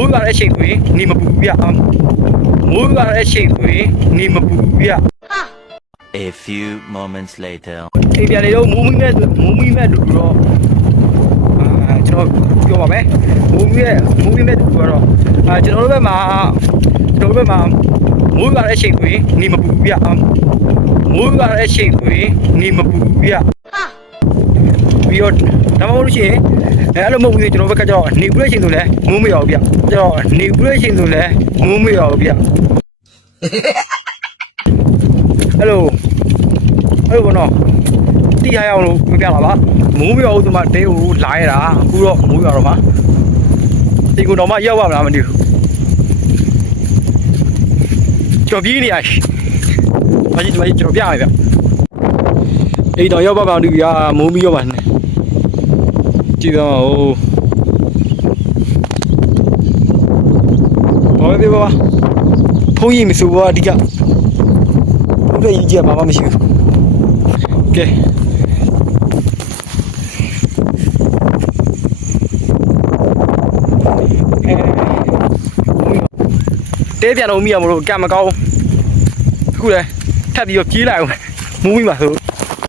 မိုးရွာတဲ့အချိန်ဆိုရင်နေမပူဘူးဗျမိုးရွာတဲ့အချိန်ဆိုရင်နေမပူဘူးဗျ A few moments later. အိမ်ပြန်နေတော့မိုးမိမဲ့တူတော့ကျွန်တော်ပြောပါမယ်မိုးမိမဲ့တူတော့ကျွန်တော်တို့ဘက်မှာမိုးရွာတဲ့အချိန်ဆိုရင်နေမပူဘူးဗျမိုးရွာတဲ့အချိန်ဆိုရင်နေမပူဘူးဗျပြီးတော့ဒါမှမဟုတ်လို့ရှိရင်အဲ့လိုမဟုတ်ဘူးကျွန်တော်ဘက်ကကျတော့နေပူတဲ့အချိန်ဆိုလဲမိုးမရောဘူးဗျကျတော့နေပူတဲ့အချိန်ဆိုလဲမိုးမရောဘူးဗျအဲ့လိုဘောနော်တီးရအောင်လို့ပြပြလာပါမိုးမရောဘူးဆိုမှတဲကိုလာရတာအခုတော့မိုးရွာတော့မှဒီကုံတော်မှရောက်ပါမလားမသိဘူးကျွန်တော်ပြေးနေရဘာကြီးကျွန်တော်ပြရမယ်ဗျအိမ်တော်ရောက်ပါပါလို့ဗျာမိုးမီးရောပါနဲ့ကြည့်တော့ဟိုဘာပဲပြောပါဖုန်းရင်မစိုးပါအဓိကဘုရားကြီးကဘာမှမရှိဘူးကဲတဲပြန်တော့မိရမလို့ကံမကောင်းအခုလေထပ်ပြီးတော့ပြေးလိုက်အောင်မူးမိမှာဆို